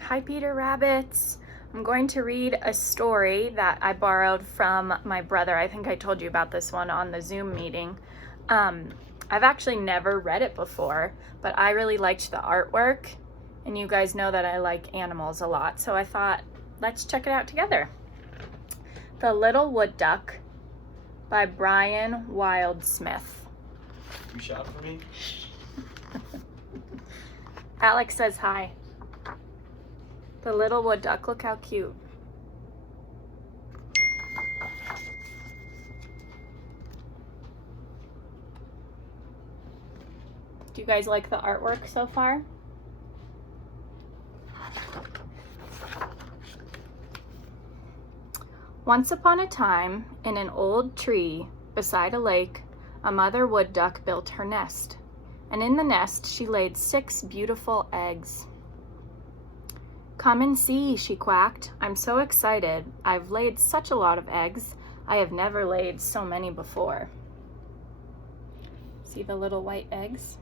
Hi, Peter Rabbits. I'm going to read a story that I borrowed from my brother. I think I told you about this one on the Zoom meeting. I've actually never read it before, but I really liked the artwork, and you guys know that I like animals a lot, so I thought, let's check it out together. The Little Wood Duck by Brian Wildsmith. You shout for me? Alex says hi. The little wood duck, look how cute. Do you guys like the artwork so far? Once upon a time, in an old tree beside a lake, a mother wood duck built her nest. And in the nest, she laid 6 beautiful eggs. "Come and see," she quacked. "I'm so excited. I've laid such a lot of eggs. I have never laid so many before." See the little white eggs?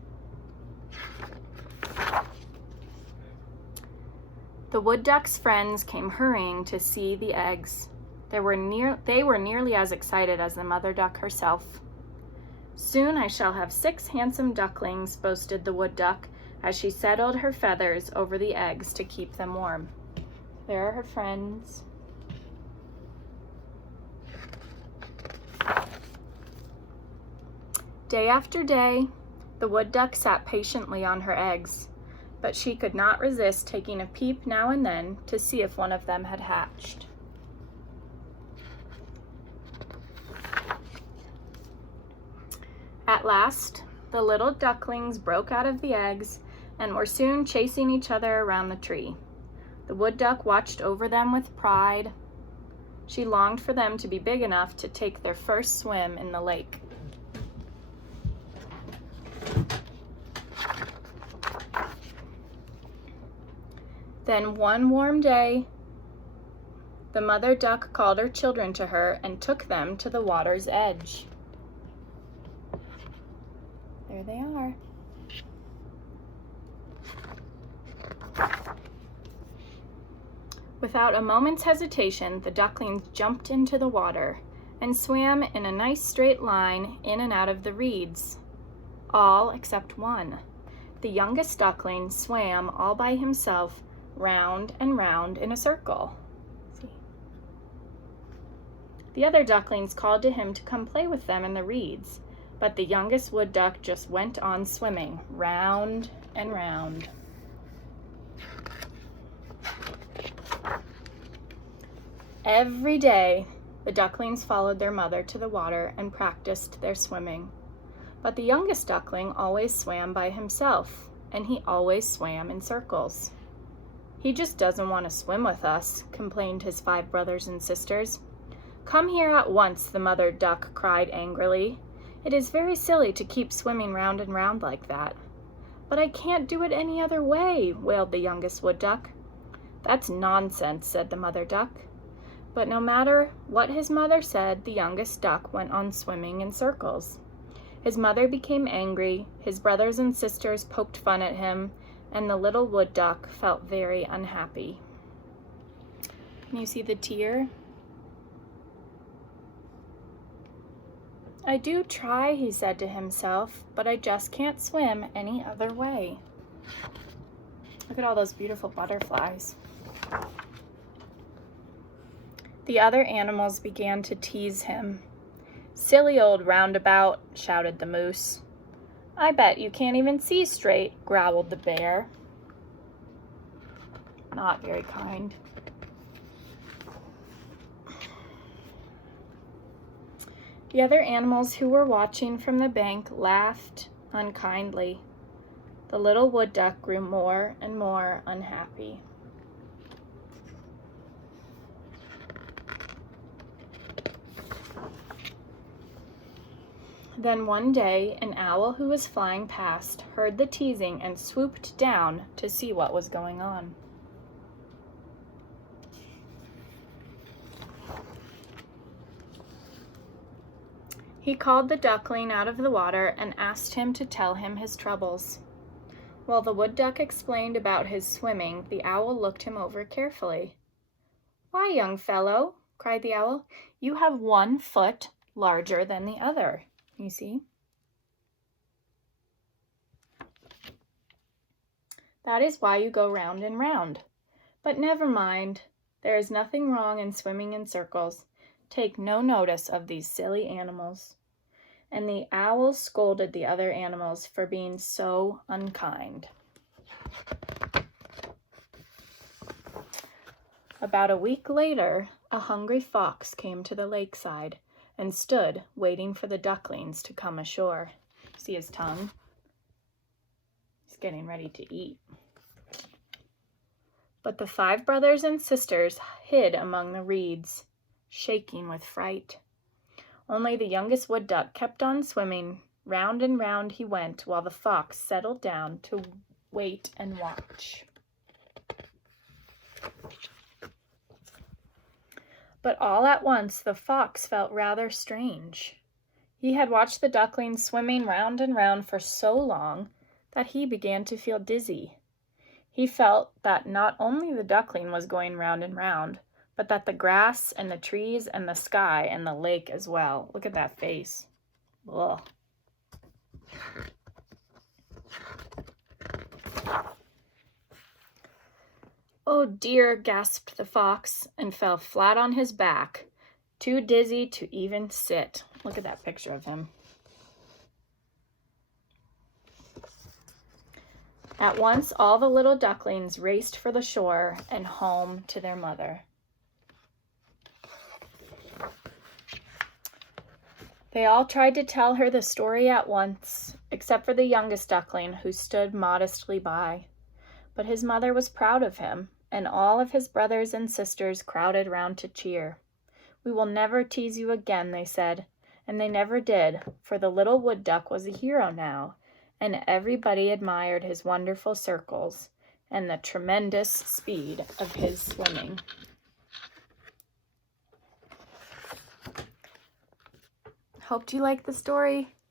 The wood duck's friends came hurrying to see the eggs. They were nearly as excited as the mother duck herself. "Soon I shall have 6 handsome ducklings," boasted the wood duck, as she settled her feathers over the eggs to keep them warm. There are her friends. Day after day, the wood duck sat patiently on her eggs, but she could not resist taking a peep now and then to see if one of them had hatched. At last, the little ducklings broke out of the eggs and were soon chasing each other around the tree. The wood duck watched over them with pride. She longed for them to be big enough to take their first swim in the lake. Then one warm day, the mother duck called her children to her and took them to the water's edge. There they are. Without a moment's hesitation, the ducklings jumped into the water and swam in a nice straight line in and out of the reeds. All except one. The youngest duckling swam all by himself, round and round in a circle. See? The other ducklings called to him to come play with them in the reeds, but the youngest wood duck just went on swimming, round and round. Every day, the ducklings followed their mother to the water and practiced their swimming. But the youngest duckling always swam by himself, and he always swam in circles. "He just doesn't want to swim with us," complained his 5 brothers and sisters. "Come here at once," the mother duck cried angrily. "It is very silly to keep swimming round and round like that." "But I can't do it any other way," wailed the youngest wood duck. "That's nonsense," said the mother duck. But no matter what his mother said, the youngest duck went on swimming in circles. His mother became angry, his brothers and sisters poked fun at him, and the little wood duck felt very unhappy. Can you see the tear? "I do try," he said to himself, "but I just can't swim any other way." Look at all those beautiful butterflies. The other animals began to tease him. "Silly old roundabout," shouted the moose. "I bet you can't even see straight," growled the bear. Not very kind. The other animals who were watching from the bank laughed unkindly. The little wood duck grew more and more unhappy. Then one day, an owl who was flying past heard the teasing and swooped down to see what was going on. He called the duckling out of the water and asked him to tell him his troubles. While the wood duck explained about his swimming, the owl looked him over carefully. "Why, young fellow," cried the owl, "you have 1 foot larger than the other. You see? That is why you go round and round. But never mind. There is nothing wrong in swimming in circles. Take no notice of these silly animals." And the owl scolded the other animals for being so unkind. About a week later, a hungry fox came to the lakeside and stood waiting for the ducklings to come ashore. See his tongue? He's getting ready to eat. But the 5 brothers and sisters hid among the reeds, shaking with fright. Only the youngest wood duck kept on swimming. Round and round he went, while the fox settled down to wait and watch. But all at once the fox felt rather strange. He had watched the ducklings swimming round and round for so long that he began to feel dizzy. He felt that not only the duckling was going round and round, but that the grass and the trees and the sky and the lake as well. Look at that face. Ugh. "Oh dear," gasped the fox, and fell flat on his back, too dizzy to even sit. Look at that picture of him. At once all the little ducklings raced for the shore and home to their mother. They all tried to tell her the story at once, except for the youngest duckling, who stood modestly by. But his mother was proud of him, and all of his brothers and sisters crowded round to cheer. "We will never tease you again," they said, and they never did, for the little wood duck was a hero now, and everybody admired his wonderful circles and the tremendous speed of his swimming. Hope you liked the story.